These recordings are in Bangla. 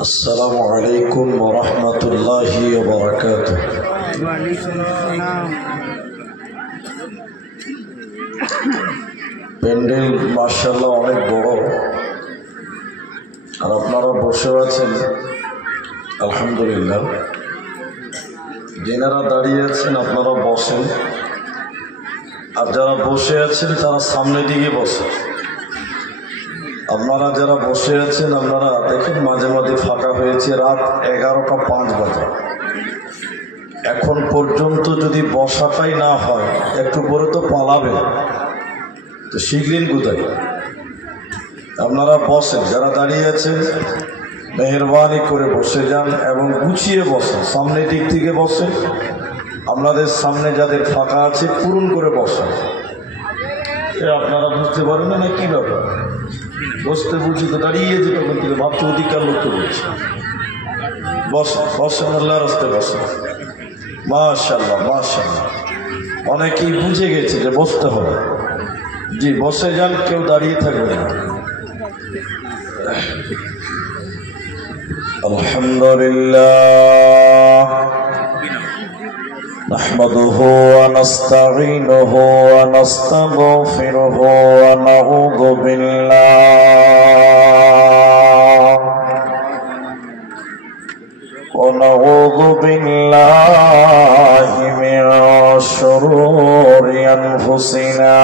السلام عليكم ورحمة الله وبركاته. প্যান্ডেল মাশাআল্লাহ অনেক বড়, আর আপনারা বসে আছেন আলহামদুলিল্লাহ। যারা দাঁড়িয়ে আছেন আপনারা বসেন, আর যারা বসে আছেন তারা সামনের দিকে বসেন। আপনারা যারা বসে আছেন আপনারা দেখেন মাঝে মাঝে ফাঁকা হয়েছে, রাত 11টা 5 বাজে। এখন পর্যন্ত যদি বসাটাই না হয় একটু পরে তো পালাবে, তো শিখলেন কোথায়? আপনারা বসেন, যারা দাঁড়িয়ে আছেন মেহরবানি করে বসে যান এবং গুছিয়ে বসেন, সামনের দিক থেকে বসেন। আপনাদের সামনে যাদের ফাঁকা আছে পূরণ করে বসেন। আপনারা বুঝতে পারেন না কি ব্যাপার? বসতে বলছি তো দাঁড়িয়ে যে তখন থেকে ভাবতে অধিকার লক্ষ্য করছি। বসেন বসেন, আল্লাহর রাস্তায় বসেন। মাশাআল্লাহ মাশাআল্লাহ, অনেকেই বুঝে গেছে যে বসতে হবে। জি বসে যান, কেউ দাঁড়িয়ে থাকবে না। আলহামদুলিল্লাহ نحمده ونستعينه ونستغفره ونعوذ بالله من شرور أنفسنا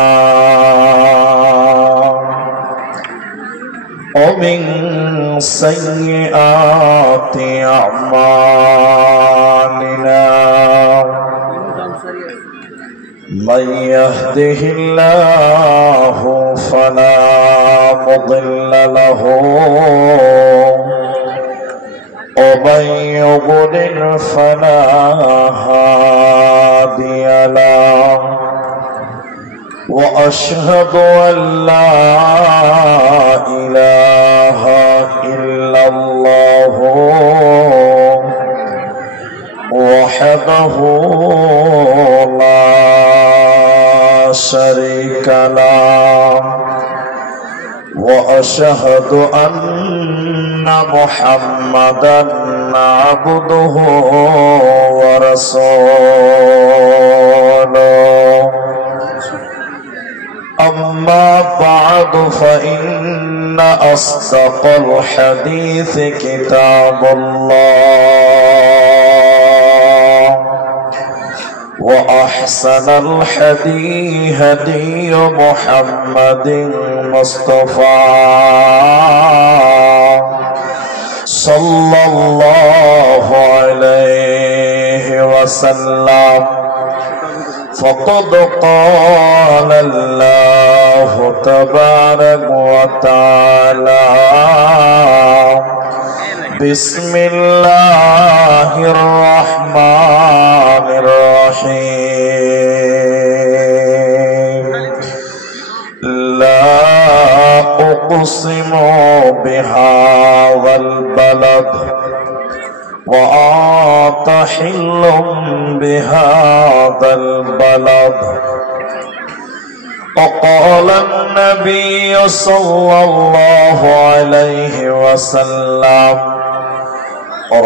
ومن سيئات أعمالنا. من يهده الله فلا مضل له ومن يضلل فلا هادي له. وأشهد أن لا إله إلا الله وحده لا شريك له. وأشهد أن محمدا عبده ورسوله. أما بعد فإن أصدق الحديث كتاب الله، وأحسن الحديث هدي محمد مصطفى صلى الله عليه وسلم. فقد قال الله تبارك وتعالى: بسم الله الرحمن الرحيم. لا أقسم بهذا البلد وأنت حل بهذا البلد. وقال النبي صلى الله عليه وسلم: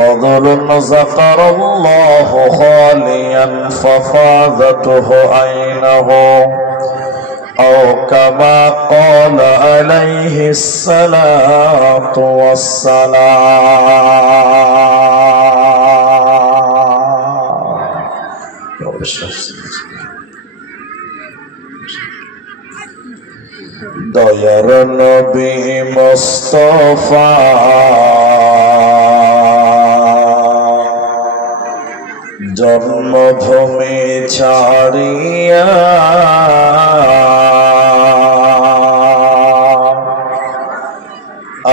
رجل ذكر الله خاليا ففاضته عينه، أو كما قال عليه الصلاة والسلام. দয়ার নবী মুস্তাফা জন্মভূমি ছাড়িয়া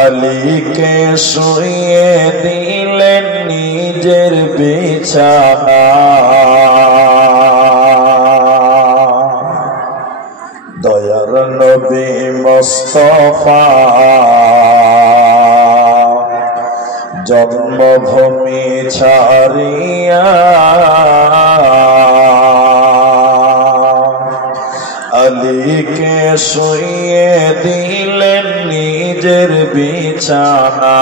আলীকে শুইয়ে দিলেন নিজের বিছানা। দয়ার নবী মুস্তাফা জন্মভূমি ছাড়িয়া আলীকে শুইয়ে দিলেন নিজের বিছানা।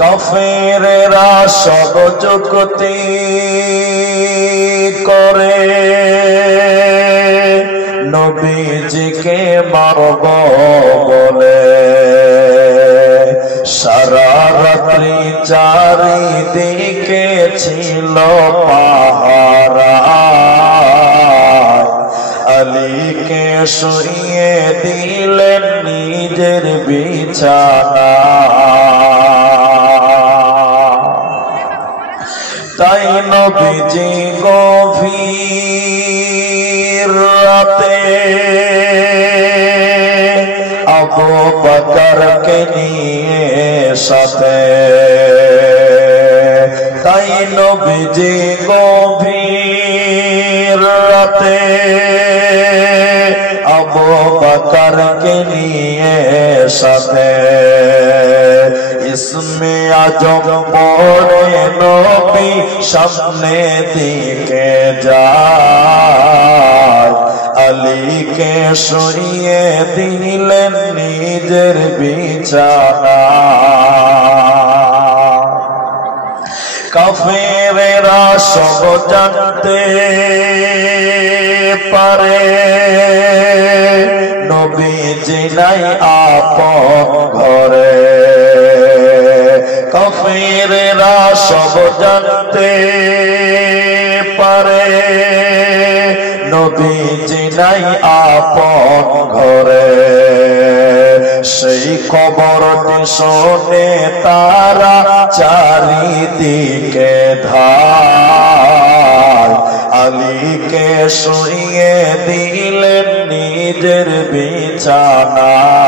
কাফেরেরা সব যুক্তি করে নবীজিকে মারব বলে, সারা রাত্রি চারিদিকে ছিল পাহারা, আলীকে শুইয়ে দিলেন নিজের বিছানা। তাই নবীজি গভীর রাতে আবু বকরকে নিয়ে সাথে, তাই নবীজি গভীর রাতে আবু বকরকে নিয়ে সাথে, ইসমে আজম পড়ে নবী সামনে দিকে যায়, আলীকে শুইয়ে দিলেন নিজের বিছানা। কাফেরেরা সব জানতে পারে নবীজি নাই আপন ঘরে, কাফেরেরা সব জানতে পারে নবীজি নাই আপন ঘরে, সেই খবরটি শোনে তারা চারিদিকে ধায়, আলীকে শুইয়ে দিলেন নিজের বিছানায়।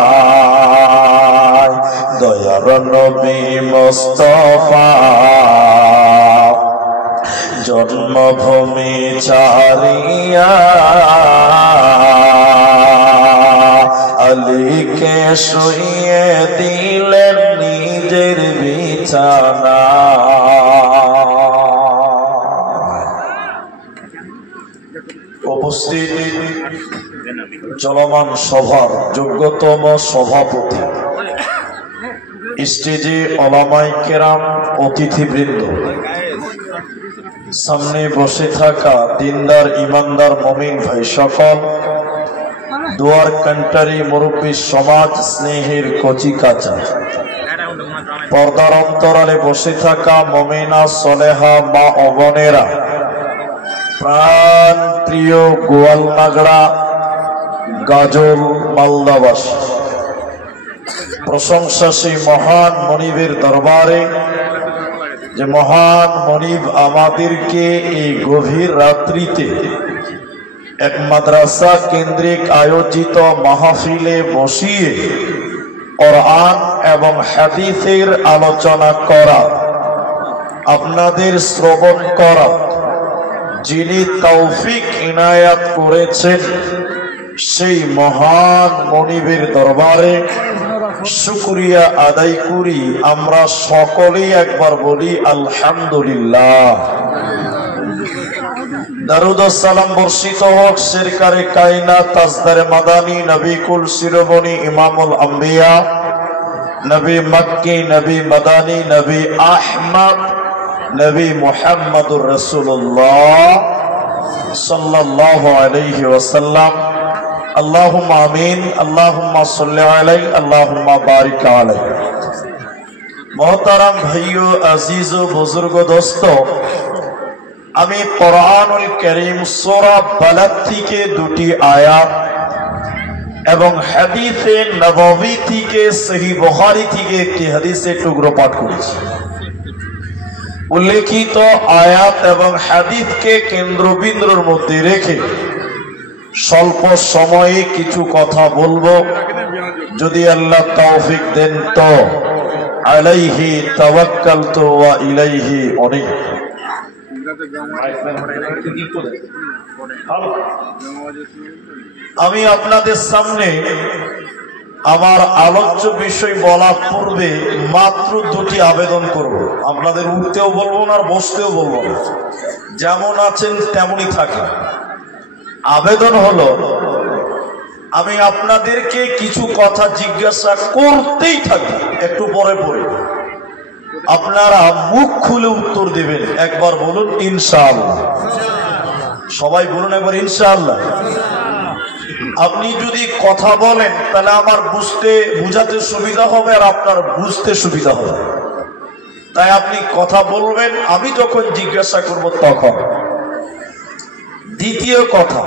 দয়ার নবী মুস্তাফা জন্মভূমি ছাড়িয়া আলীকে শুইয়ে দিলেন নিজের বিছানা। উপস্থিত চলমান সভার যোগ্যতম সভাপতি, স্টেজে ওলামায়ে কেরাম, অতিথিবৃন্দ, সামনে বসে থাকা দিনদার ইমানদার মুমিন ভাই সকল, দুয়ার কান্টারি মুরব্বী সমাজ স্নেহের কচি কাঁচা, পর্দার অন্তরালে বসে থাকা মুমিনা সলেহা মা ও বোনেরা, প্রাণ প্রিয় গোয়ালনাগড়া গাজল মালদাবাসী, প্রশংসা সেই মহান মনিবের দরবারে যে মহান মনিব আমাদেরকে এই গভীর রাত্রিতে এক মাদ্রাসা কেন্দ্রিক আয়োজিত মাহফিলে বসিয়ে কোরআন এবং হাদিসের আলোচনা করা, আপনাদের শ্রবণ করা যিনি তৌফিক ইনায়াত করেছেন, সেই মহান মনিবের দরবারে শুকরিয়া আদায় করি। আমরা সকলেই একবার বলি আলহামদুলিল্লাহ। দরুদ ও সালাম বর্ষিত হোক সরকারে কায়নাত তাজদারে মাদানী নবী কুল শিরোমণি ইমামুল আম্বিয়া নবী মক্কি নবী মাদানী নবী আহমদ নবী মুহাম্মদুর রাসূলুল্লাহ সাল্লাল্লাহু আলাইহি ওয়াসাল্লাম। আল্লাহুম্মা আমিন, আল্লাহুম্মা সাল্লি আলাইহি, আল্লাহুম্মা বারিক আলাইহি। মোহতারাম ভাইও, আজিজ ও বুজুর্গ দোস্ত, আমি কোরআনুল কারীম সূরা বালাদ থেকে দুটি আয়াত এবং হাদিসে নববী থেকে সহিহ বুখারী থেকে একটি হাদিসের টুকরো পাঠ করেছি। উল্লেখিত আয়াত এবং হাদিসকে কেন্দ্রবিন্দুর মধ্যে রেখে স্বল্প সময়ে কিছু কথা বলবো, যদি আল্লাহ তৌফিক দেন তো। আলাইহি তাওয়াক্কালতু ওয়া ইলাইহি উনীব। আমি আপনাদের সামনে আমার আলোচ্য বিষয় বলার পূর্বে মাত্র দুটি আবেদন করব। আপনাদের উঠতেও বলবো না আর বসতেও বলবো না, যেমন আছেন তেমনই থাকেন। আবেদন হলো, আমি আপনাদেরকে কিছু কথা জিজ্ঞাসা করতেই থাকি, একটু পরে পরে আপনারা মুখ খুলে উত্তর দেবেন। একবার বলুন ইনশাআল্লাহ। সবাই বলুন একবার ইনশাআল্লাহ। আপনি যদি কথা বলেন তাহলে আমার বুঝাতে সুবিধা হবে আর আপনার বুঝতে সুবিধা হবে, তাই আপনি কথা বলবেন, আমি যখন জিজ্ঞাসা করব তখন। দ্বিতীয় কথা,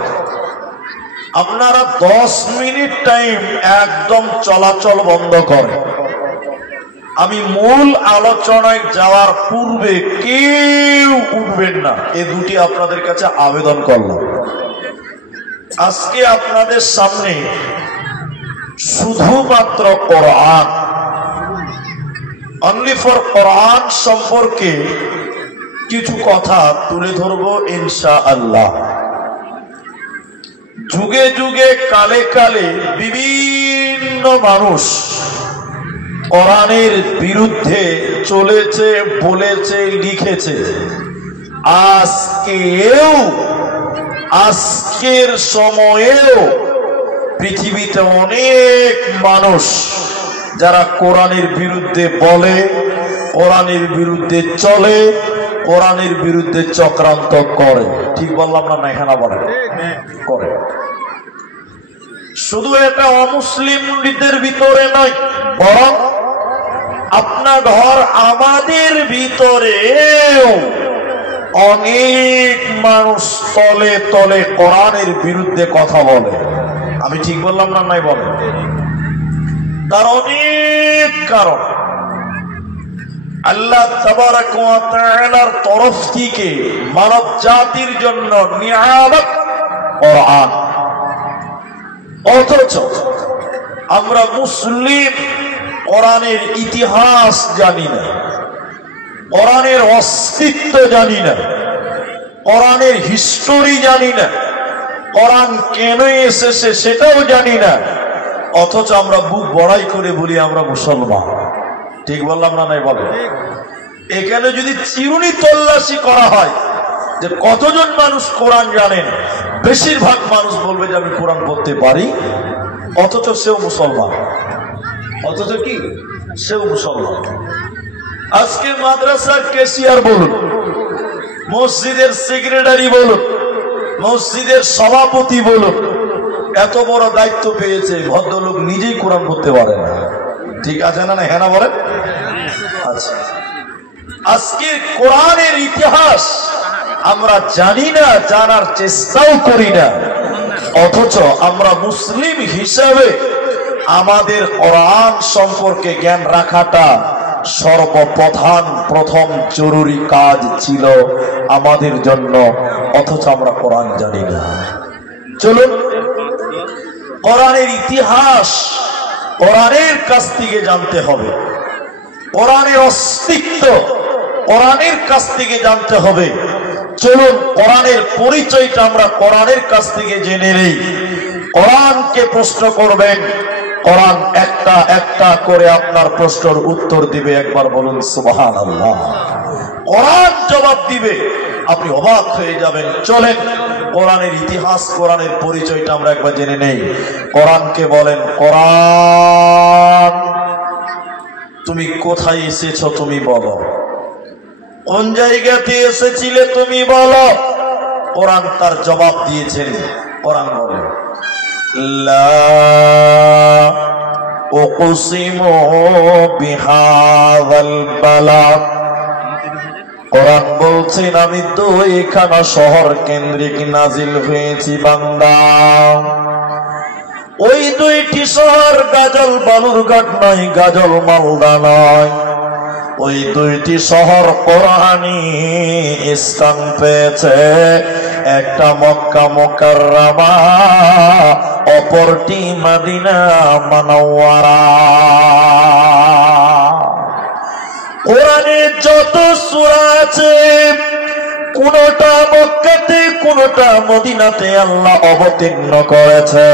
আপনারা 10 মিনিট টাইম একদম চলাচল বন্ধ করেন। আমি মূল আলোচনায় যাওয়ার পূর্বে কেউ উঠবেন না, এ দুটি আপনাদের কাছে আবেদন করলাম। আজকে আপনাদের সামনে শুধুমাত্র কোরআন, অনলি ফর কোরআন সম্পর্কে কিছু কথা তুলে ধরবো ইনশাআল্লাহ। যুগে যুগে কালে কালে বিভিন্ন মানুষ কোরআনের বিরুদ্ধে চলেছে, বলেছে, লিখেছে। আজকের সময়েও পৃথিবীতে অনেক মানুষ যারা কোরআনের বিরুদ্ধে বলে, কোরআনের বিরুদ্ধে চলে, কোরআনের বিরুদ্ধে চক্রান্ত করে। ঠিক বললাম না? এখানে বলে করে। শুধু এটা অমুসলিমদের ভিতরে নয়, বরং আপনার ঘর আমাদের ভিতরেও অনেক মানুষ তলে তলে কোরআনের বিরুদ্ধে কথা বলে। আমি ঠিক বললাম না? নাই বলে। তার অনেক কারণ। আল্লাহ তাবারাক ওয়া তাআলার তরফ থেকে মানব জাতির জন্য নিয়ামত কোরআন। অথচ আমরা মুসলিম কোরআনের ইতিহাস জানি না, কোরআনের অস্তিত্ব জানি না, কোরআনের হিস্টোরি জানি না, কোরআন কেন এসেছে সেটাও জানি না। অথচ আমরা বুক বড়াই করে বলি আমরা মুসলমান। ঠিক বললাম না? নাই বলে। এখানে যদি চিরুনি তল্লাশি করা হয় যে কতজন মানুষ কোরআন জানেন, বেশিরভাগ মানুষ বলবে যে আমি কোরআন পড়তে পারি, অথচ সেও মুসলমান। অথচ কি সেও মুসলমান। আজকে মাদ্রাসার ক্যাশিয়ার বলুন, মসজিদের সেক্রেটারি বলুন, মসজিদের সভাপতি বলুন, এত বড় দায়িত্ব পেয়েছে, ভদ্রলোক নিজেই কোরআন পড়তে পারে না। ঠিক আছে না? হ্যাঁ না বলেন? আচ্ছা, আজকে কোরআনের ইতিহাস আমরা জানি না, জানার চেষ্টাও করি না। অথচ আমরা মুসলিম হিসাবে আমাদের কোরআন সম্পর্কে জ্ঞান রাখাটা প্রথম জরুরি কাজ ছিল আমাদের জন্য। অথচ আমরা কোরআন জানি না। চলুন কোরআনের ইতিহাস কোরআনের কাছ থেকে জানতে হবে, কোরআনের অস্তিত্ব কোরআনের কাছ থেকে জানতে হবে। চলুন কোরআনের পরিচয়টা আমরা কোরআনের কাছ থেকে জেনে নেই। কোরআনকে প্রশ্ন করবেন, কোরআন একটা একটা করে আপনার প্রশ্নের উত্তর দিবে। একবার বলুন সুবহানাল্লাহ। কোরআন জবাব দিবে, আপনি অবাক হয়ে যাবেন। চলেন কোরআনের ইতিহাস, কোরআনের পরিচয়টা আমরা একবার জেনে নেই। কোরআনকে বলেন, কোরআন তুমি কোথায় এসেছো তুমি বলো, কোন জায়গাতে এসেছিলে তুমি বলো। কোরআন তার জবাব দিয়েছেন। কোরআন বলে, লা উকসিমু বিহাযাল বালাদ। কোরআন বলছেন আমি তো এখানে শহর কেন্দ্রিক নাজিল হয়েছি বান্দা। ওই দুইটি শহর গাজল বালুরঘাট নয়, গাজল মালদা নয়। ওই দুইটি শহর কোরআনী স্থান পেয়েছে, একটা মক্কা মুকাররমা, অপরটি মদিনা মুনাওয়ারা। কোরআনে যত সূরা আছে কোনটা মক্কাতে কোনটা মদিনাতে আল্লাহ অবতীর্ণ করেছে।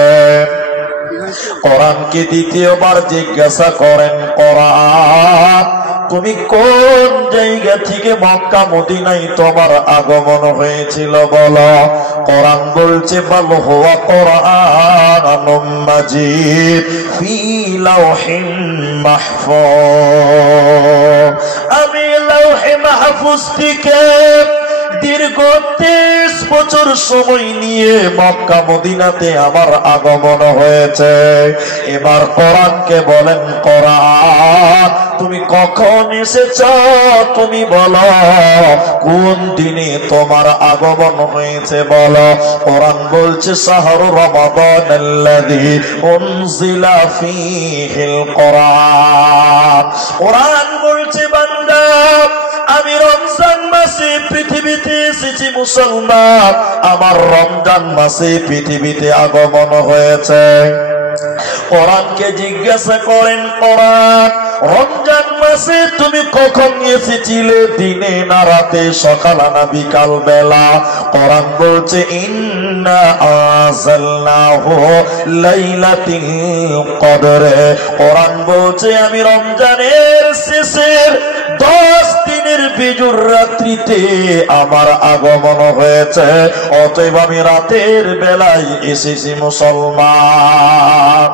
কোরআনকে দ্বিতীয়বার জিজ্ঞাসা করেন, কোরআন তুমি কোন জায়গা থেকে মক্কা মদিনায় তোমার আগমন হয়েছিল বলো। কোরআন বলছে, বাল হুয়া কোরআনুম মাজিদ ফি লাওহিন মাহফুজ। আমি মাহফুজটিকে দীর্ঘ 23 বছর সময় নিয়ে মক্কা মদিনাতে আমার আগমন হয়েছে। এবার কোরআনকে বলেন, কোরআন তুমি কখন এসেছ? তুমি বলো কোন দিনে তোমার আগমন হয়েছে বলো। কোরআন বলছে শাহরু রমাদানাল্লাযী উনজিলা ফীহিল কোরআন। কোরআন বলছে বান্দা আমি রমজান মাসে পৃথিবীতে এসেছি মুসলমান, আমার রমজান মাসে পৃথিবীতে আগমন হয়েছে। কোরআনকে জিজ্ঞাসা করেন, কোরআন রমজান মাসে তুমি কখন এসেছিলে, দিনে না রাতে, সকাল না বিকাল বেলা? কোরআন বলছে ইন্না আযালনাহু লাইলাতিল কদরে। কোরআন বলছে আমি রমজানের শেষের 10 দিনের বিজুর রাত্রিতে আমার আগমন হয়েছে, অতএব আমি রাতের বেলায় এসেছি মুসলমান।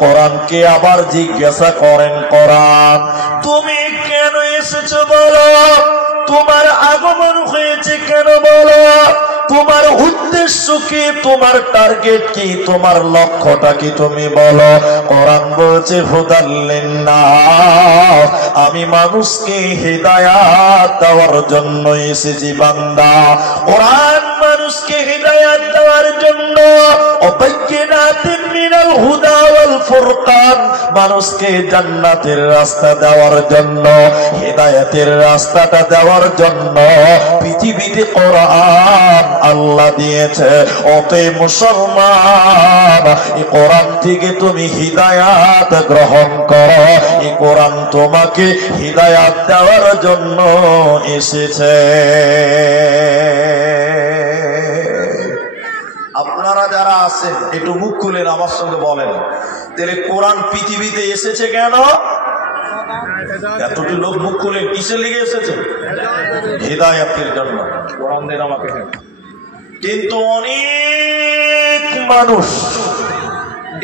কোরআনকে আবার জিজ্ঞাসা করেন, কোরআন তুমি কেন এসেছো বলো, তোমার আগমন হয়েছে কেন বলো, তোমার উদ্দেশ্য কি, তোমার টার্গেট কি, তোমার লক্ষ্যটা কি তুমি বলো। কোরআন বলছে হুদাল লিন্নাস, আমি মানুষকে হিদায়াত দেওয়ার জন্য এসেছি বান্দা। কোরআন মানুষকে হিদায়াত দেওয়ার জন্য, ওয়াবায়্যিনাতিন মিনাল হুদা ওয়াল ফুরকান, মানুষকে জান্নাতের রাস্তা দেওয়ার জন্য, হিদায়াতের রাস্তাটা দেওয়ার জন্য পৃথিবীতে কোরআন আল্লাহ দিয়েছে। অতএব মুসলমান এই কোরআন থেকে তুমি হিদায়াত গ্রহণ করো, এই কোরআন তোমাকে হিদায়াত দেওয়ার জন্য এসেছে। আপনারা যারা আছেন একটু মুখ খুলেন আমার সঙ্গে বলেন, তাহলে কোরআন পৃথিবীতে এসেছে কেন? এতটি লোক মুখ খুলে কিসের লিগে এসেছে? হিদায়াতের জন্য। কোরআন দেন আমাকে। কিন্তু অনেক মানুষ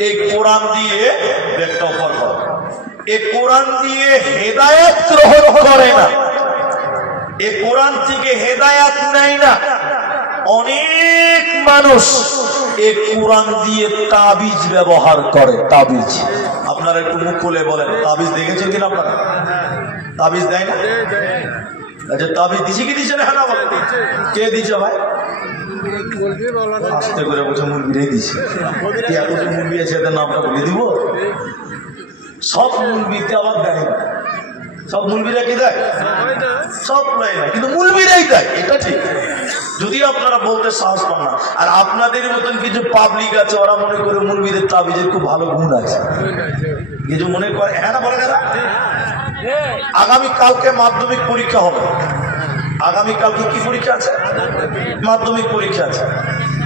এই কোরআন দিয়ে ব্যাখ্যা করে, এই কোরআন দিয়ে হেদায়েত গ্রহণ করে না, এই কোরআন থেকে হেদায়েত নেয় না। অনেক মানুষ এই কোরআন দিয়ে তাবিজ ব্যবহার করে। তাবিজ আপনারা একটু মুখ খুলে বলেন, তাবিজ দেখেছেন কিনা আপনারা? তাবিজ দেয় না? আচ্ছা তাবিজ দিছে কি দিছে না? হ্যাঁ বলেন, কে দিছে ভাই? আস্তে করে বলছে মুরগিরাই দিছে। এতটি মুরগি আছে এদের নামটা বলে দিব? সব মুরগিতে আবার দেয় না। সব মুলবিরা কি দেয়? সব দেয় না, কিন্তু মুলবিরাই দেয়, এটা ঠিক। যদি আপনারা বলতে সাহস পান না, আর আপনাদের মতন কিছু পাবলিক আছে ওরা মনে করে মুলবিদের তাবিজের খুব ভালো গুণ আছে, কিছু মনে করে। হ্যাঁ না বলে না? আগামী কালকে মাধ্যমিক পরীক্ষা হবে। আগামী কালকে কি পরীক্ষা আছে? মাধ্যমিক পরীক্ষা আছে।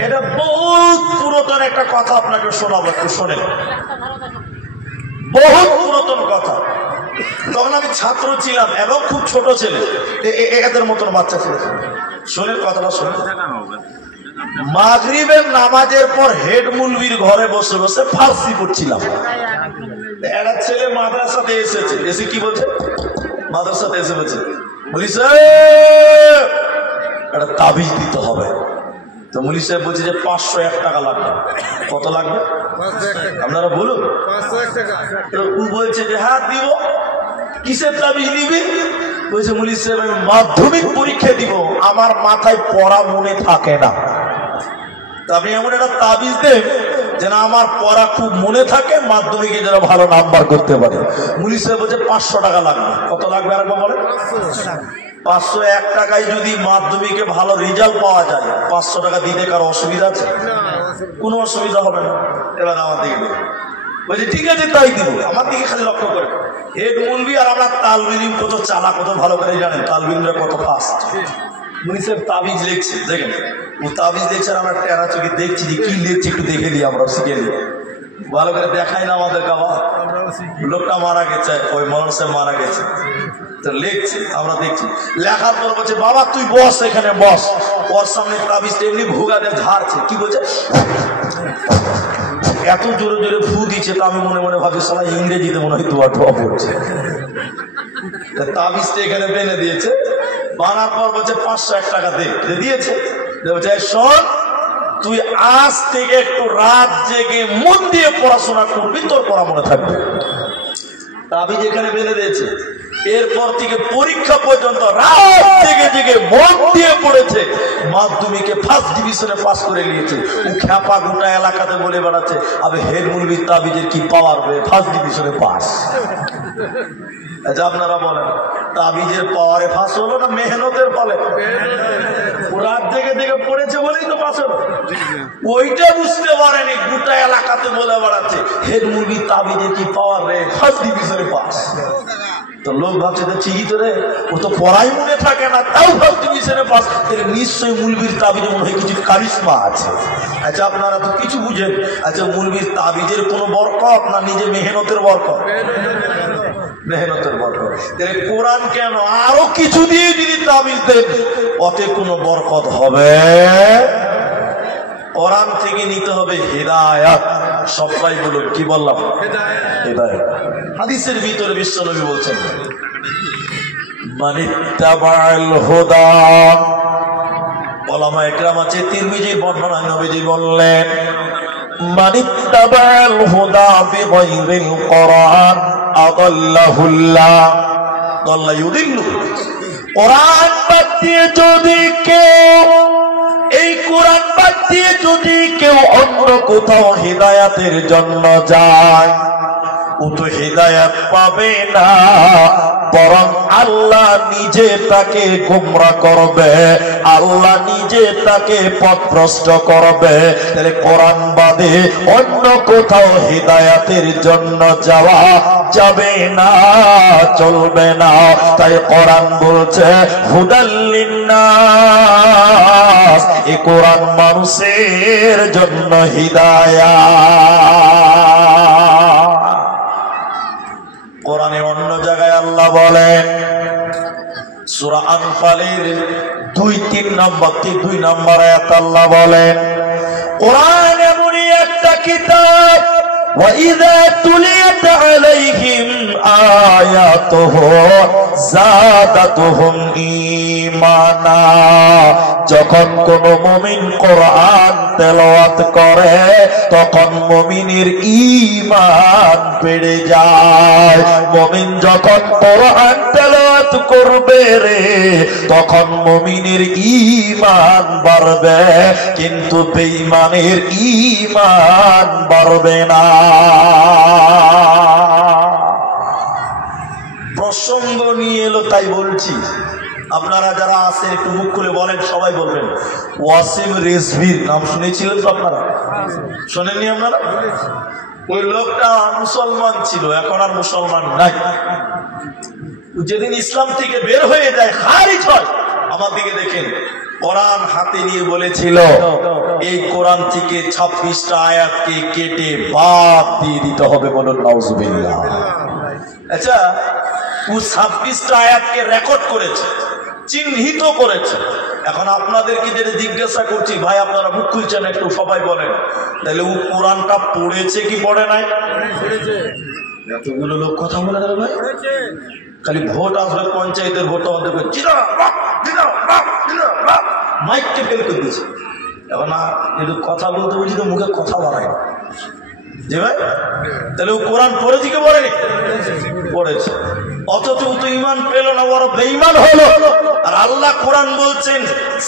এটা বহুত পুরাতন একটা কথা আপনাকে শোনাবো, একটু শোনেন। বহুত পুরাতন কথা। তখন আমি ছাত্র ছিলাম এবং খুব ছোট ছেলে, এদের মতন বাচ্চা ছিল। শোনেন কথাটা, শোনেন। মাগরিবের নামাজের পর হেড মুলবির ঘরে বসে বসে ফার্সি পড়ছিলাম। একটা ছেলে মাদ্রাসাতে এসেছে, এসে কি বলছে? মাদ্রাসাতে এসে বলছে, বলি স্যার একটা তাবিজ দিতে হবে। তো মুলি সাহেব বলছে যে 501 টাকা লাগবে। কত লাগবে আপনারা বলুন? 501 টাকা। ও বলছে যে হ্যাঁ দিব। কিসের তাবিজ নিবি? বলছে মুলি সাহেব আমি মাধ্যমিক পরীক্ষা দিব, আমার মাথায় পড়া মনে থাকে না। আপনি এমন একটা তাবিজ দেন যেন আমার পড়া খুব মনে থাকে, মাধ্যমিকে যেন ভালো নাম্বার করতে পারে। মুলি সাহেব বলছে 500 টাকা লাগবে। কত লাগবে আরেকবার বলেন? 501 টাকায় যদি মাধ্যমিকে ভালো রেজাল্ট পাওয়া যায়, 500 টাকা দিতে কারো অসুবিধা আছে? কোনো অসুবিধা হবে না। এবার আমার দিকে বলছে ঠিক আছে তাই দিব। আমার দিকে খালি লক্ষ্য করে হেড মুলবি আর আমরা তালবিলিম কত চালা, কত ভালো করে জানেন তালবিলরা কত ফাস্ট। উনি স্যার তাবিজ লিখছে, দেখেন ও তাবিজ লিখছে আর আমরা টেরা চোখে দেখছি যে কি লিখছে, একটু দেখে দিই, আমরা শিখে দিই। ভালো করে দেখাই না আমাদের কাবা। লোকটা মারা গেছে, ওই মৌলানা সাহেব মারা গেছে, তো লিখছে, আমরা দেখছি। লেখার পর বলছে বাবা তুই বস, এখানে বস। ওর সামনে তাবিজটা এমনি ভুগা দিয়ে ঝাড়ছে। কি বলছে? এত জোরে জোরে ফু দিচ্ছে, তো আমি মনে মনে ভাবছি সালা ইংরেজিতে মনে হয় দোয়া টোয়া পড়ছে। তাবিজটা এখানে বেঁধে দিয়েছে, বানার পর বলছে 501 টাকা দিয়েছে। শোন, তুই আজ থেকে একটু রাত জেগে মন দিয়ে পড়াশোনা করবি, তোর পড়া মনে থাকবে। তাবিজ এখানে বেঁধে দিয়েছে। এরপর থেকে পরীক্ষা পর্যন্ত রাত জেগে জেগে মন দিয়ে পড়েছে, মাধ্যমিকে ফার্স্ট ডিভিশনে পাস করে নিয়েছে। ও খ্যাপা গোটা এলাকাতে বলে বেড়াচ্ছে, আবে হেড মুলবির তাবিজের কি পাওয়ার, ফার্স্ট ডিভিশনে পাস। আচ্ছা আপনারা বলেন, তাবিজের পাওয়ারে পাস হলো না মেহনতের ফলে? রাত জেগে জেগে পড়েছে বলেই তো পাস হলো। ওইটা বুঝতে পারেনি, গোটা এলাকাতে বলে বেড়াচ্ছে হেড মুলবির তাবিজের কি পাওয়ার রে, ফার্স্ট ডিভিশনে পাস। তো লোক ভাবছে তো ঠিকই তো রে, ও তো পড়াই মনে থাকে না, তাও ফার্স্ট ডিভিশনে পাস, নিশ্চয়ই মুলবির তাবিজে মনে হয় কিছু কারিশমা আছে। আচ্ছা আপনারা তো কিছু বুঝেন। আচ্ছা মুলবির তাবিজের কোনো বরকত না নিজে মেহনতের বরকত? মেহনতের বরকত। কোরআন কেন আরো কিছু দিয়ে যদি তাবিজ দেন, ওতে কোনো বরকত হবে? কোরআন থেকে নিতে হবে হিদায়াত। সবাই বলুন, কি বললাম? হিদায়াত। হাদিসের ভিতরে বিশ্বনবী বলছেন, মানিত্তাবাল হুদা, ওলামা ইকরাম আছে, তিরমিজির বর্ণনা নবীজি বললেন, মানিত্তাবাল হুদা বিগাইরিল কোরআন আদাল্লাহুল্লাহ দাল্লা ইউদিল্লু। কোরআন বাদ দিয়ে যদি কেউ, এই কোরআন বাদ দিয়ে যদি কেউ অন্য কোথাও হিদায়াতের জন্য যায়, ও তো হিদায়াত পাবে না, বরং আল্লাহ নিজে তাকে গোমরা করবে, আল্লাহ নিজে তাকে পথভ্রষ্ট করবে। তাহলে কোরআন বাদে অন্য কোথাও হিদায়াতের জন্য যাওয়া যাবে না, চলবে না। তাই কোরআন বলছে হুদাল লিন্নাস, এই কোরআন মানুষের জন্য হিদায়াত। কোরআনে অন্য জায়গায় আল্লাহ বলেন, সূরা আনফালের 2-3 নম্বর আয়াত আল্লাহ বলেন, কোরআন এমনই একটা কিতাব, وَإِذَا تُلِيَتْ عَلَيْهِمْ آيَاتُهُ زَادَتْهُمْ ঈমানা। যখন কোন মুমিন কোরআন তেলাওয়াত করে, তখন মুমিনের ঈমান বেড়ে যায়। মুমিন যখন কোরআন তেলাওয়াত করবে রে, তখন মুমিনের ঈমান বাড়বে, কিন্তু বেঈমানের ঈমান বাড়বে না। প্রসঙ্গ নিয়ে এলো তাই বলছি। আপনারা যারা আছেন একটু মুখ খুলে বলেন, সবাই বলবেন, ওয়াসিম রিজভির নাম শুনেছিলেন তো আপনারা? শোনেননি আপনারা? ওই লোকটা মুসলমান ছিল, এখন আর মুসলমান নাই। যেদিন ইসলাম থেকে বের হয়ে যায়, খারিজ হয়, আমার দিকে দেখেন, কোরআন হাতে নিয়ে বলেছিল, এই কোরআন থেকে 26টা আয়াতকে কেটে বাদ দিয়ে দিতে হবে। বলুন নাউজুবিল্লাহ। আচ্ছা, ও 26টা আয়াতকে রেকর্ড করেছে, চিহ্নিত করেছে। এখন আপনাদেরকে যেটা জিজ্ঞাসা করছি, ভাই আপনারা মুখ খুলছেন একটু, সবাই বলেন, তাহলে ও কোরআনটা পড়েছে কি পড়ে নাই? এতগুলো লোক কথা বলে দেবে ভাই, খালি ভোট আসবে, পঞ্চায়েতের ভোট আমাদের মাইককে ফেল করে দিচ্ছে। এখন একটু কথা বলতে বলছি তো মুখে কথা বাড়ায় যে ভাই, তাহলে ও কোরআন পড়েছে কি পড়েনি? পড়েছে। অথচ ও তো ঈমান পেল না, বড় বেঈমান হলো। আর আল্লাহ কোরআন বলছেন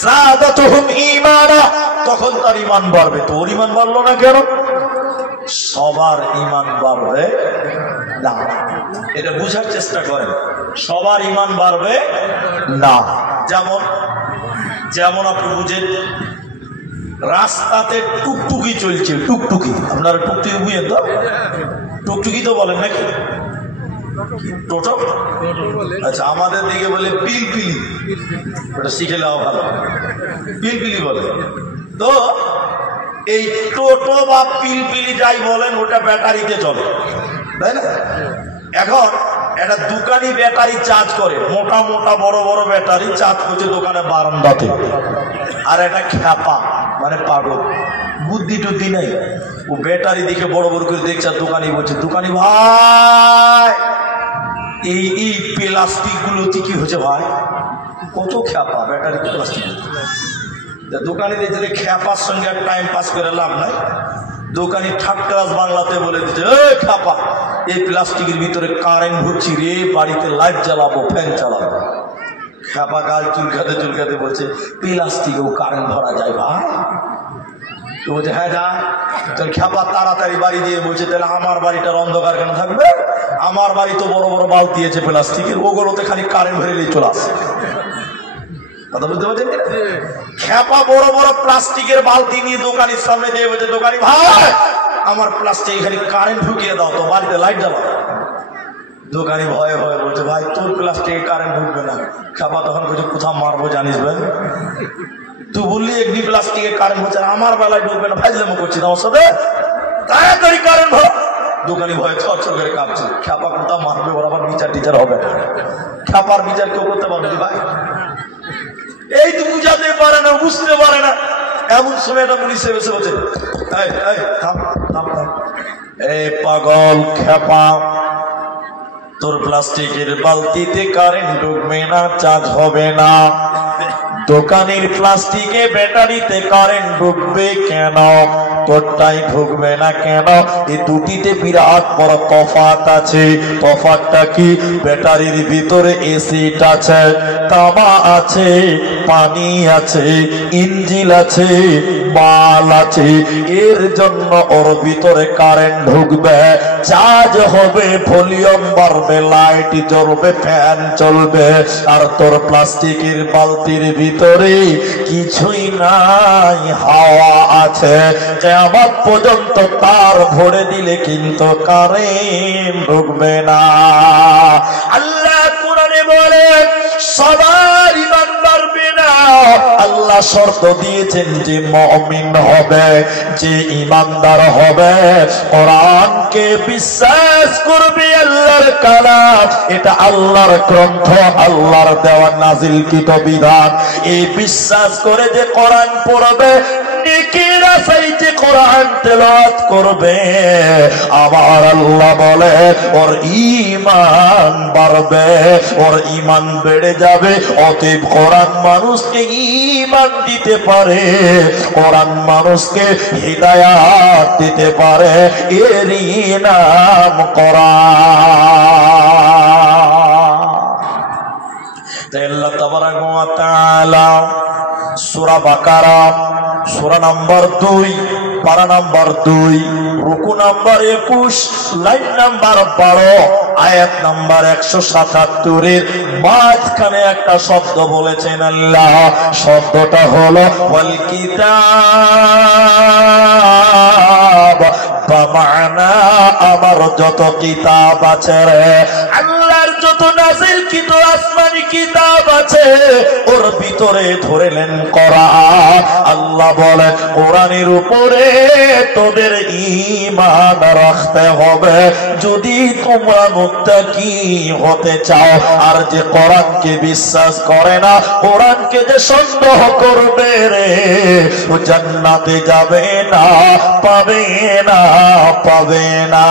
যাদাতুহুম ঈমানা, তখন তার ঈমান বাড়বে। তো ওর ঈমান বাড়লো না কেন? সবার ঈমান বাড়বে না, এটা বুঝার চেষ্টা করেন। সবার ঈমান বাড়বে না। যেমন আপনি বুঝেন, রাস্তাতে টুকটুকি চলছে, টুকটুকি, আপনারা টুকটুকি বুঝেন তো? টুকটুকি তো বলেন নাকি? টোটো? আচ্ছা, আমাদের দিকে বলে পিলপিলি, ওটা শিখে নেওয়া ভালো। পিলপিলি বলে। তো এই টোটো বা পিলপিলি যাই বলেন, ওটা ব্যাটারিতে চলে, তাই না? এখন একটা দোকানি ব্যাটারি চার্জ করে, মোটা মোটা বড় বড় ব্যাটারি চার্জ করছে দোকানে বারান্দাতে। আর একটা খ্যাপা মানে পাগল বুদ্ধি টুদ্ধি নেই। ও ব্যাটারি দিকে বড় বড় করে দেখছে, আর দোকানি বলছে, দোকানি ভাই এই প্লাস্টিক গুলো কি হচ্ছে ভাই, কত খ্যাপা ব্যাটারি প্লাস্টিক। দোকানি দেখছে খ্যাপার সঙ্গে আর টাইম পাস করে লাভ নাই। দোকানি ঠাট্টাস বাংলাতে বলে দিচ্ছে, এই খ্যাপা এই প্লাস্টিকের ভিতরে কারেন্ট ঢুকছি রে, বাড়িতে লাইট জ্বালাবো, ফ্যান চালাবো। খ্যাপা গাল চুলকাতে চুলকাতে বলছে, প্লাস্টিকেও কারেন্ট ভরা যায় ভাই? তো বলছে হ্যাঁ যা। তোর খ্যাপা তাড়াতাড়ি বাড়ি দিয়ে বলছে, তাহলে আমার বাড়িটার অন্ধকার কেন থাকবে? আমার বাড়ি তো বড় বড় বালতি আছে প্লাস্টিকের, ওগুলোতে খালি কারেন্ট ভরে চলে আসে। কথা বুঝতে পারছেন? খ্যাপা বড় বড় প্লাস্টিকের বালতি নিয়ে দোকানের সামনে দিয়ে বলছে, দোকানি ভাই আমার প্লাস্টিক খালি কারেন্ট ঢুকিয়ে দাও তো, বাড়িতে লাইট জ্বালাও। দোকানি ভয়ে ভয়ে বলছে, ভাই তোর প্লাস্টিকে কারেন্ট ঢুকবে না। খ্যাপা তখন বলছে, কোথাও মারবো জানিস ভাই? তুই বললি একটি প্লাস্টিকে কারেন্ট হচ্ছে, আমার বেলায় ঢুকবে না, ফাইজলামো করছি আমার সাথে, তাড়াতাড়ি কারেন্ট ভর। দোকানি ভয়ে ছটছট করে কাঁপছে। খ্যাপা কোথাও মারবে, ওর আবার বিচার টিচার হবে না। খ্যাপার বিচার কেউ করতে পারবে ভাই? এই তো বুঝাতে পারে না, বুঝতে পারে না। এমন সময় একটা পুলিশ এসে বলছে, এই পাগল খ্যাপা, তোর প্লাস্টিকের বালতিতে কারেন্ট ঢুকবে না, চার্জ হবে না। দোকানের প্লাস্টিকে ব্যাটারিতে কারেন্ট ঢুকবে কেন? তোরটাই ঢুকবে না কেন? এই দুটিতে বিরাট বড় তফাৎ আছে। তফাৎটা কি? ব্যাটারির ভিতরে এসিড আছে, তামা আছে, পানি আছে, ইঞ্জিন আছে, মাল আছে। এর জন্য ওর ভিতরে কারেন্ট ঢুকবে, চার্জ হবে, ভলিউম বাড়বে, লাইট জ্বলবে, ফ্যান চলবে। আর তোর প্লাস্টিকের বালতির ভিতরে কিছুই নাই, হাওয়া আছে। কিয়ামত পর্যন্ত তার ভরে দিলে কিন্তু কারেন্ট ঢুকবে না। আল্লাহ কোরআনে বলে সবার ঈমান বাড়বে না। আল্লাহ শর্ত দিয়েছেন যে মুমিন হবে, যে ঈমানদার হবে, কোরআনকে বিশ্বাস করবে, আল্লাহর কালাম, এটা আল্লাহর গ্রন্থ, আল্লাহর দেওয়া নাজিলকৃত বিধান। এই বিশ্বাস করে যে কোরআন পড়বে, নেকির আশায় যে কোরআন তেলাওয়াত করবে, আমার আল্লাহ বলে ওর ঈমান বাড়বে, ওর ঈমান বেড়ে যাবে। অতএব কোরআন মানুষকে ঈমান দিতে পারে, কোরআন মানুষকে হিদায়াত দিতে পারে, এরই নাম কোরআন। আল্লাহ তাবারাক ওয়া তাআলা সূরা বাকারা সূরা নাম্বার 2, পারা নাম্বার 2, রুকু নাম্বার 21, লাইন নাম্বার 12, আয়াত নাম্বার 177 এর মাঝখানে একটা শব্দ বলেছেন আল্লাহ। শব্দটা হলো ওয়াল কিতাব, বামানা আমার যত কিতাব আছে রে, আল্লাহর যত নাযিলকৃত আসমানি কিতাব আছে, ওর ভিতরে ধরেলেন কোরআন। আল্লাহ বলেন কোরআনের উপরে তোদের ঈমান রাখতে হবে যদি তোমরা মুত্তাকি হতে চাও। আর যে কোরআনকে বিশ্বাস করে না, কোরআনকে যে সন্দেহ করবে রে, ও জান্নাতে যাবে না, পাবে না, পাবে না।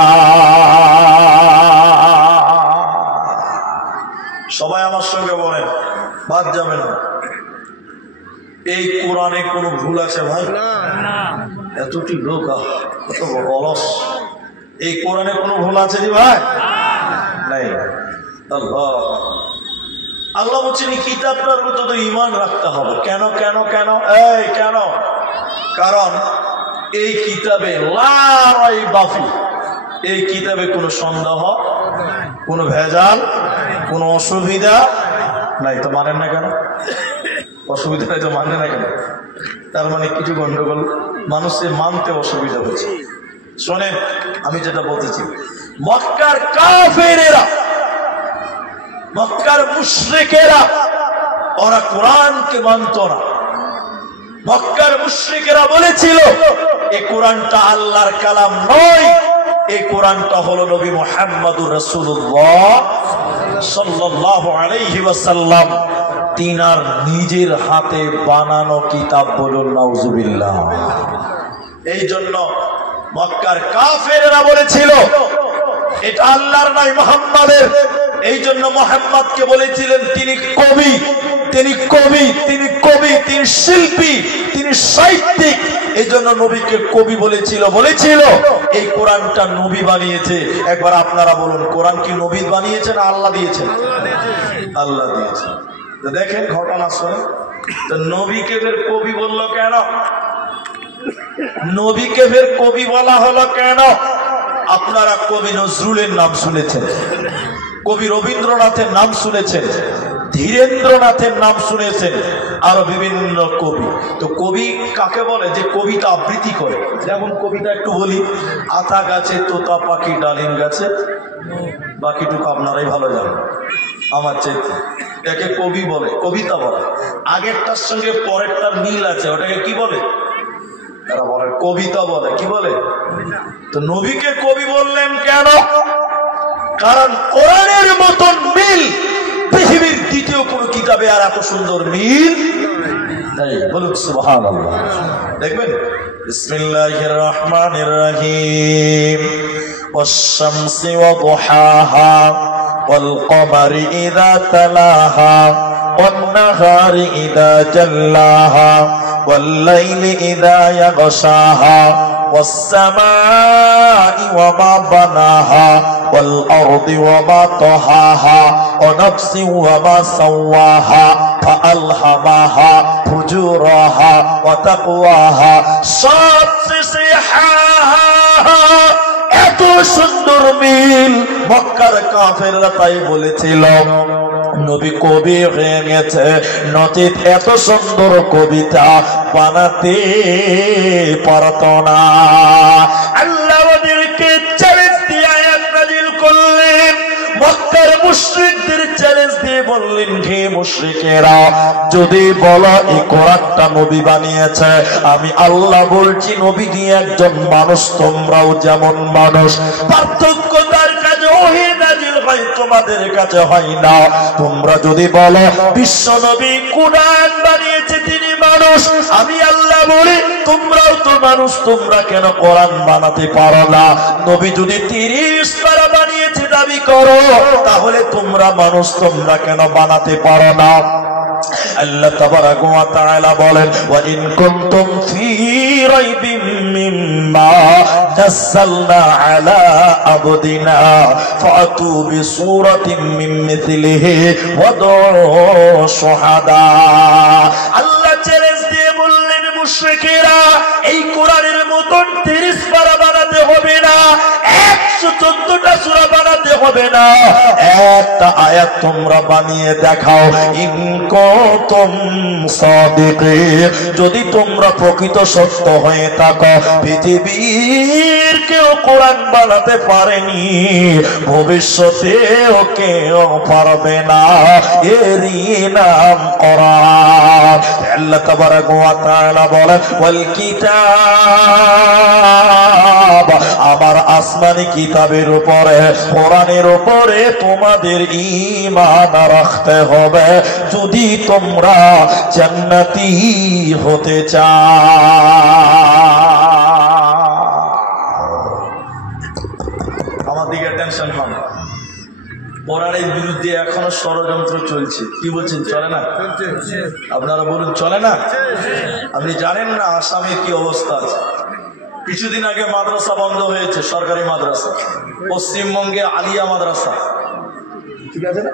সবাই আমার সঙ্গে বলেন, বাদ যাবেন না। এই কোরআনে কোনো ভুল আছে ভাই? এতটি লোক কত বড় অলস। এই কোরআনে কোনো ভুল আছে জি ভাই? নাই। আল্লাহ আল্লাহ বলছেন এই কিতাবটার মধ্যে তো ঈমান রাখতে হবে। কেন কেন কেন? এই কেন? কারণ এই কিতাবে লা রাইবা ফি, এই কিতাবে কোনো সন্দেহ, কোনো ভেজাল, কোনো অসুবিধা নাই। তো মানেন না কেন? অসুবিধা নাই তো মানে না কেন? তার মানে কিছু গন্ডগোল, মানুষের মানতে অসুবিধা হচ্ছে। শোনেন, আমি যেটা বলতেছি, মক্কার কাফেরেরা, মক্কার মুশরিকেরা, ওরা কোরআনকে মানত না। মক্কার মুশরিকেরা বলেছিল এই কোরআনটা আল্লাহর কালাম নয়, এই কোরআনটা হলো নবী মুহাম্মদুর রাসূলুল্লাহ সাল্লাল্লাহু আলাইহি ওয়াসাল্লাম তিনার নিজের হাতে বানানো কিতাব। বলুন নাউজুবিল্লাহ। এই জন্য মক্কার কাফেররা বলেছিল এটা আল্লাহর নয় মুহাম্মাদের। এই জন্য মুহাম্মদকে বলেছিলেন তিনি কবি, তিনি কবি, তিনি কবি, তিনি শিল্পী, তিনি সাহিত্যিক। এই জন্য নবীকে কবি বলেছিল। এই কোরআনটা নবী বানিয়েছে। একবার আপনারা বলুন, কোরআন কি নবী বানিয়েছে না আল্লাহ দিয়েছেন? আল্লাহ দিয়েছেন। তো দেখেন ঘটনা শোনে, তো নবীকে ফের কবি বললো কেন? নবীকে ফের কবি বলা হলো কেন? আপনারা কবি নজরুলের নাম শুনেছেন, কবি রবীন্দ্রনাথের নাম শুনেছেন, ধীরেন্দ্রনাথের নাম শুনেছেন, আরো বিভিন্ন কবি। তো কবি কাকে বলে? যে কবিতা আবৃত্তি করে। যেমন কবিতা একটু বলি, আতা গাছে তোতা পাখি ডালিম গাছে, বাকিটুকু আপনারাই ভালো জানেন আমার চাইতে। একে কবি বলে, কবিতা বলে। আগেরটার সঙ্গে পরেরটার মিল আছে, ওটাকে কি বলে? তারা বলে কবিতা বলে। কি বলে? তো নবীকে কবি বললেন কেন? কারণ কোরআনের মতন মিল পৃথিবীর দ্বিতীয় কোন কিতাবে আর এত সুন্দর মিল নেই। বলুন সুবহানাল্লাহ। দেখবেন বিসমিল্লাহির রহমানির রহিম। ওয়াশ-শামসি ওয়া দুহাহা ওয়াল কমারি ইযা তালাহা ওয়ান নাহারি ইযা জাল্লাহা ওয়াল লাইলি ইযা ইয়াগশাহা والسماء وما بناها والأرض وما طحاها ونفس وما سواها فألهمها فجورها وتقواها এত সুন্দর মিল মক্কার কাফেররা তাই বলেছিল নবী কবি হয়ে গেছে, নচিত এত সুন্দর কবিতা বানাতে পারত না। আল্লাহ ওদেরকে চ্যালেঞ্জ দিয়ে আয়াত নাযিল করলেন। মক্কার মুশরিকদের চ্যালেঞ্জ দিয়ে বললেন, হে মুশরিকেরা, যদি বলো এই কোরআনটা নবী বানিয়েছে, আমি আল্লাহ বলছি নবী দিয়ে একজন মানুষ, তোমরাও যেমন মানুষ। পার্থক্য তার কাছে ওহী নাযিল হয়, তোমাদের কাছে হয় না। তোমরা যদি বলো বিশ্ব নবী কোরআন বানিয়েছে, তিনি মানুষ, আমি আল্লাহ বলি তোমরাও তো মানুষ, তোমরা কেন কোরআন বানাতে পারো না? নবী যদি 30 পারা বানিয়েছে দাবি করো, তাহলে তোমরা মানুষ, তোমরা কেন বানাতে পারো না? আল্লাহ তাবারাক ওয়া তাআলা বলেন, ওয়া ইন কুনতুম ফী রাইবিম মিম্মা নাযালনা আলা আবদিনা ফাতু বিসূরাতিন মিন মিথলিহি ওয়াদউ শুহাদা। আল্লাহ চ্যালেঞ্জ দিয়ে বললেন, মুশরিকেরা, এই কোরআনের মতন 30 পারা বানাতে হবে না, 114টা সূরা বানাতে হবে না, একটা আয়াত তোমরা বানিয়ে দেখাও। ইন কুনতুম সাদিকিন, যদি তোমরা প্রকৃত সত্য হয়ে থাকো। পৃথিবীর কেউ কোরআন বানাতে পারেনি, ভবিষ্যতেও কেউ পারবে না, এরই নাম কোরআন। আল্লাহ তাবারাক ওয়া তাআলা বলেন, ওয়াল কিতাব, আমার আসমানি কিতাবের উপরে, কোরআনের উপরে তোমাদের ঈমান রাখতে হবে যদি তোমরা জান্নাতি হতে চাও। আমার দিকে টেনশন পান, কোরআনের বিরুদ্ধে এখনো ষড়যন্ত্র চলছে। কি বলছেন, চলে না? আপনারা বলুন, চলে না? আপনি জানেন না আসামের কি অবস্থা আছে? কিছুদিন আগে মাদ্রাসা বন্ধ হয়েছে, সরকারি মাদ্রাসা। পশ্চিমবঙ্গে আলিয়া মাদ্রাসা, ঠিক আছে না,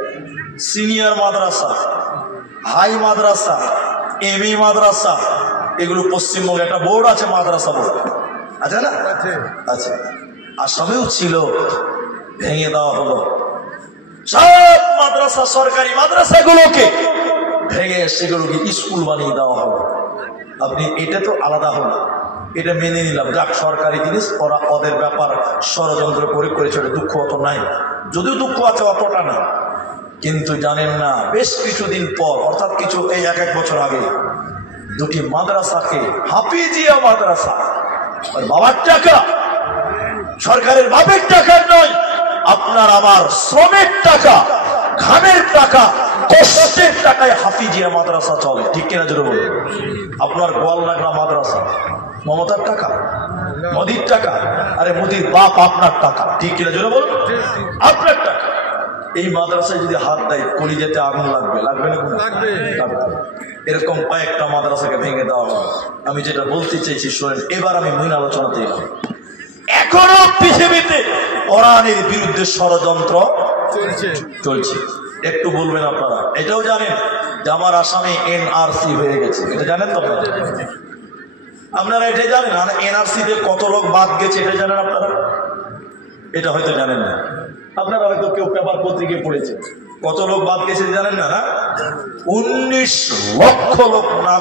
সিনিয়র মাদ্রাসা, হাই মাদ্রাসা, এমই মাদ্রাসা, এগুলো পশ্চিমবঙ্গে একটা বোর্ড আছে, মাদ্রাসা বোর্ড আছে না? আচ্ছা, আসামেও ছিল, ভেঙে দেওয়া হলো। সব মাদ্রাসা, সরকারি মাদ্রাসাগুলোকে ভেঙে সেগুলোকে স্কুল বানিয়ে দেওয়া হলো। আপনি এটা তো আলাদা হলো, এটা মেনে নিলাম, যাক সরকারি জিনিস, ওরা ওদের ব্যাপার ষড়যন্ত্র করে করেছে, দুঃখ অত নাই, যদিও দুঃখ আছে অতটা না। কিন্তু জানেন না, বেশ কিছুদিন পর, অর্থাৎ কিছু এই 1 বছর আগে, দুটি মাদ্রাসাকে, হাফিজিয়া মাদ্রাসা, বাবার টাকা, সরকারের বাপের টাকার নয়, আপনার আমার শ্রমের টাকা, ঘামের টাকা, কষ্টের টাকায় হাফিজিয়া মাদ্রাসা চলে, ঠিক কিনা জোরে বলুন? আপনার গোয়ালনাগরা মাদ্রাসা, মমতার টাকা, মোদির টাকা? আরে মোদির বাপ আপনার টাকা, ঠিক কিনা জোরে বলুন, আপনার টাকা। এই মাদ্রাসায় যদি হাত দেয় কলিজাতে আগুন লাগবে, লাগবে না? লাগবে। এরকম কয়েকটা মাদ্রাসাকে ভেঙে দেওয়া হবে। আমি যেটা বলতে চাইছি শোনেন, এবার আমি মূল আলোচনাতে এলাম। এখনো পৃথিবীতে কোরআনের বিরুদ্ধে ষড়যন্ত্র চলছে। একটু বলবেন আপনারা, এটাও জানেন যে আমার আসামে এনআরসি হয়ে গেছে, এটা জানেন তো আপনারা? এটা জানেন? আর এনআরসি তে কত লোক বাদ গেছে এটা জানেন আপনারা? এটা হয়তো জানেন না। আপনারা হয়তো কেউ পেপার পত্রিকায় পড়েছে, কত লোক বাদ গেছে জানেন না? 19 লক্ষ লোক নাম